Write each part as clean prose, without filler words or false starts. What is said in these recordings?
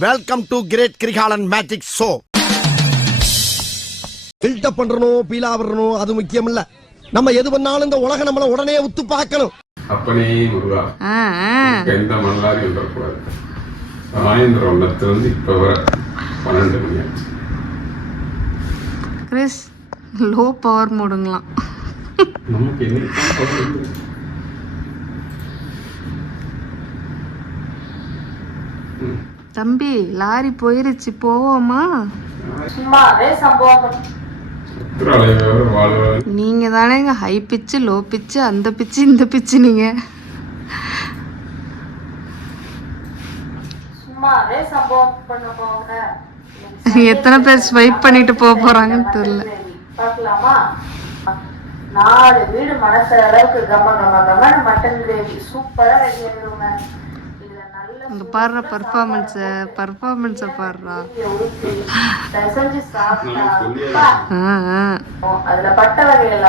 Welcome to great Kirikalan magic show. Buildup பண்றணும், பீலா வரணும், அது முக்கியம் இல்ல. நம்ம எது பண்ணாலும் இந்த உலக நம்மள உடனே உத்து பார்க்கணும். அப்பனே முருகா, எந்த மணலாரி வந்துடக்கூடாது. சாயந்தரம் ஒன்றத்திலிருந்து இப்ப வர 12 மணி ஆச்சு. கிறிஸ் லோ பவர் மோடுங்களாம். நமக்கு என்ன தம்பி லாரி போயிருச்சு, போவோமா? நீங்க தானேங்க ஹை பிச்சு லோ பிச்சு அந்த பிச்சு இந்த பிச்சு. நீங்க எத்தனை பேர் ஸ்வைப் பண்ணிட்டு போக போறாங்கன்னு தெரியல. 4 வீடு மனசு அளவுக்கு கம கம கம மட்டன் கிரேவி சூப்பரா ரெடி ஆயிடுங்க. இங்க பாடுற பர்ஃபார்மன்ஸ பாடுறா. அதுல பட்ட வகைகள்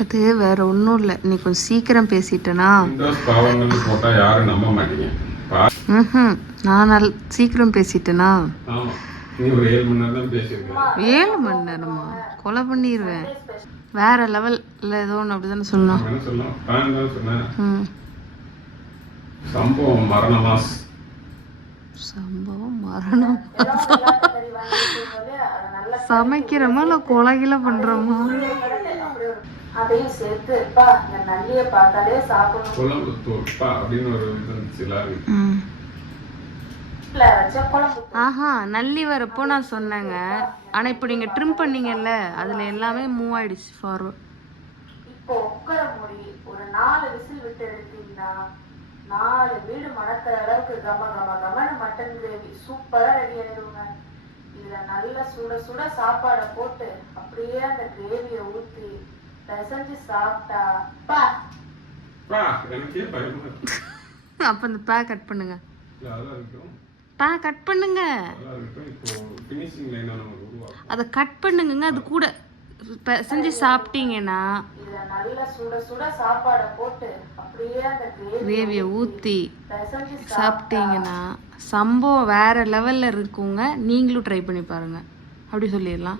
அது வேற ஒன்றும் இல்லை. நீ கொஞ்சம் சீக்கிரம் பேசிட்டனா நான் சீக்கிரம் பேசிட்டேனா? 7 மணி நேரமா? கொலை பண்ணிடுவேன். வேற லெவல்ல ஏதோ ஒன்று அப்படிதானே சொல்லணும். சம்பவம் மரணம். சமைக்கிறோமா இல்லை கொலைகில பண்றோமா? அதையும் சேர்த்து நல்லிய பார்த்தாலே சாப்பிடணும். ஆஹா, நல்லி வரப்போ நான் சொன்னேங்க. ஆனா இப்போ நீங்க ட்ரிம் பண்ணீங்கல்ல, அதுல எல்லாமே மூவ் ஆயிடுச்சு ஃபார்வர்ட். இப்போ உட்கார மூடி ஒரு 4 விசில் விட்டு எடுத்தீங்கன்னா 4 வீடு மணக்கிற அளவுக்கு கம கம கமன்னு மட்டன் கிரேவி சூப்பரா ரெடி ஆயிடுங்க. இதுல நல்ல சுட சுட சாப்பாடை போட்டு அப்படியே அந்த கிரேவியை ஊத்தி பிசைஞ்சு சாப்பிட்டா அப்ப இந்த பே கட் பண்ணுங்க. கட் பண்ணுங்க, அதை கட் பண்ணுங்க. அது கூட செஞ்சு சாப்பிட்டீங்கன்னா கிரேவியை ஊற்றி சாப்பிட்டீங்கன்னா சம்பவம் வேற லெவல்ல இருக்குங்க. நீங்களும் ட்ரை பண்ணி பாருங்க. அப்படி சொல்லிடலாம்.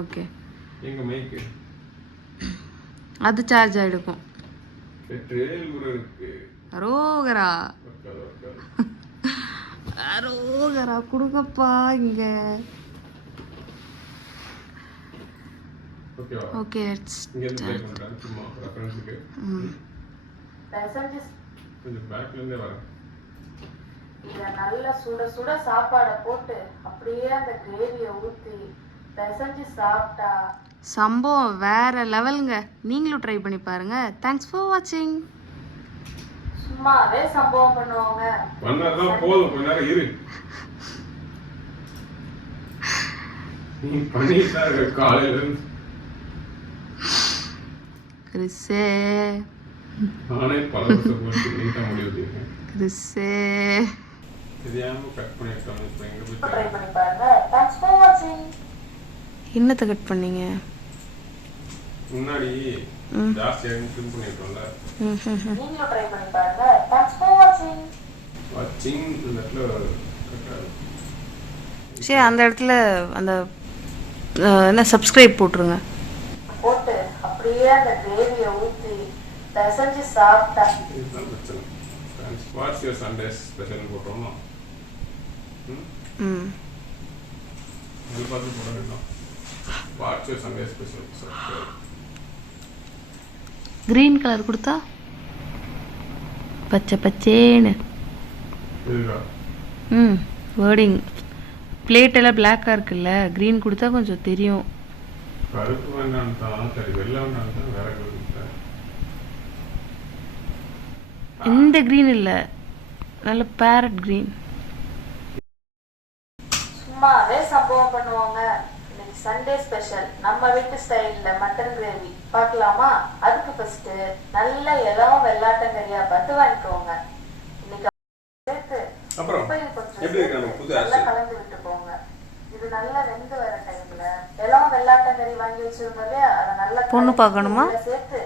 ஓகே, அது சார்ஜ் ஆயிடுக்கும். அரோகரா அரோகரா கொடுங்கப்பா இங்க. ஓகே, லெட்ஸ் இத நல்ல சுட சுட சாப்பாடை போட்டு அப்படியே அந்த கிரேவியை ஊத்தி பிசைஞ்சு சாப்பிட்டா சம்பவம் வேற லெவலுங்க. நீங்களும் ட்ரை பண்ணி பாருங்க. தேங்க்ஸ் ஃபார் வாட்சிங். சும்மாவே சம்பவம் பண்ணுவாங்க. வந்ததெல்லாம் போதும், கொஞ்ச நேரம் இரு. நீ பண்ணிட்டா காலையில இருந்து கிறிஸ்ஸே நானே பல வருஷம் போட்டு நீட்டா முடிவு. கிறிஸ்ஸே தெரியாம கட் பண்ணிட்டோம். இப்போ எங்க போய் ட்ரை பண்ணி பாருங்க. தேங்க்ஸ் ஃபார் வாட்சிங். என்னத்தை கட் பண்ணீங்க? முன்னாடி ஜாஸ்தியா ட்ரிம் பண்ணிட்டோம்ல. நீங்களும் ட்ரை பண்ணி பாருங்க. தேங்க்ஸ் ஃபார் வாட்சிங். வாட்சிங் இந்த இடத்துல கட். சரி, அந்த இடத்துல அந்த என்ன சப்ஸ்கிரைப் போட்டுருங்க. போட்டு அப்படியே அந்த கிரேவியை ஊத்தி பிசைஞ்சு சாப்பிட்டா இதுதான் பிரச்சனை. வாட்ஸ் யுவர் சண்டே ஸ்பெஷல் போட்டோம்னா அது பார்த்து போட வேண்டாம். What's your Sunday special green colour கொடுத்தா பச்சை பச்சேன்னு வேர்டிங். பிளேட் எல்லாம் பிளாக்காக இருக்குல்ல, க்ரீன் கொடுத்தா கொஞ்சம் தெரியும். கருப்பு வேண்டாம் தான், சரி வெள்ளை வேண்டாம் தான், வேற கலர். இந்த க்ரீன் இல்லை, நல்ல பேரட் க்ரீன். சும்மாவே சம்பவம் பண்ணுவாங்க. இன்னைக்கு சண்டே ஸ்பெஷல் நம்ம வீட்டு ஸ்டைல்ல மட்டன் கிரேவி பார்க்கலாமா? அதுக்கு ஃபர்ஸ்ட் நல்ல இளம் வெள்ளாட்டங்கறியா பார்த்து வாங்கிக்கோங்க. இன்னைக்கு சேர்த்து உப்பையும் கொஞ்சம் நல்லா கலந்து விட்டு போங்க. இது நல்லா வெந்து வர டைம்ல இளம் வெள்ளாட்டங்கறி வாங்கி வச்சிருந்தோம் இல்லையா, அதை நல்லா பொண்ணு பார்க்கணுமா சேர்த்து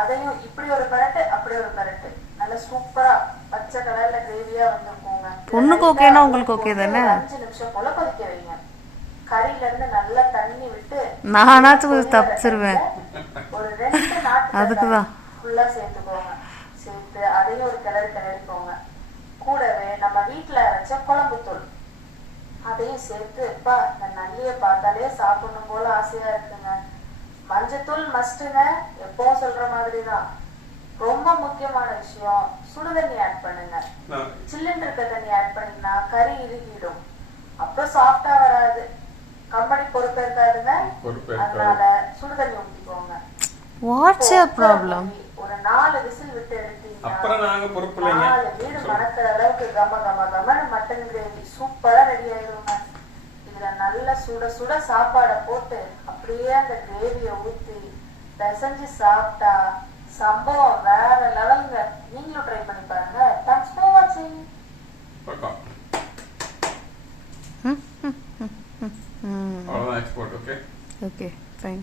அதையும் இப்படி ஒரு பரட்டு அப்படி ஒரு பரட்டு நல்லா சூப்பரா பச்சை கலர்ல கிரேவியா வந்திருக்கோங்க. பொண்ணுக்கு ஓகேனா உங்களுக்கு ஓகே தானே? 5 நிமிஷம் போல கொதிக்க வைங்க. கறியில இருந்து நல்லா தண்ணி விட்டு நானாச்சும் கொஞ்சம் தப்பிச்சிருவேன். ஒரு 2 நாட்டு அதுக்குதான் ஃபுல்லா சேர்த்துக்கோங்க. சேர்த்து அதையும் ஒரு கிளறிக்கோங்க. கூடவே நம்ம வீட்டுல அரைச்ச குழம்பு தூள் அதையும் சேர்த்து இந்த நல்லிய பார்த்தாலே சாப்பிடணும் போல ஆசையா இருக்குங்க. மஞ்சத்தூள் மஸ்ட்டுங்க, எப்பவும் சொல்ற மாதிரிதான். ரொம்ப முக்கியமான விஷயம், சுடுதண்ணி ஆட் பண்ணுங்க. சில்லுன்னு இருக்க தண்ணி ஆட் பண்ணீங்கன்னா கறி இறுகிடும், அப்புறம் சாஃப்டா வராது, கம்பெனி பொறுப்பு இருக்காதுங்க. அதனால சுடுதண்ணி ஊத்திக்கோங்க. What's your problem? ஒரு 4 விசில் விட்டு எடுத்தீங்கன்னா 4 வீடு மணக்கிற அளவுக்கு கம கம கமன்னு மட்டன் கிரேவி சூப்பரா ரெடி ஆயிடுங்க. இதுல நல்ல சுட சுட சாப்பாடை போட்டு அப்படியே அந்த கிரேவியை ஊத்தி பிசைஞ்சு சாப்பிட்டா சம்பவம் வேற லெவலுங்க. நீங்களும் ட்ரை பண்ணி பாருங்க. தேங்க்ஸ் ஃபார் வாட்சிங். அவ்வளவுதான் எக்ஸ்போர்ட். Okay okay fine.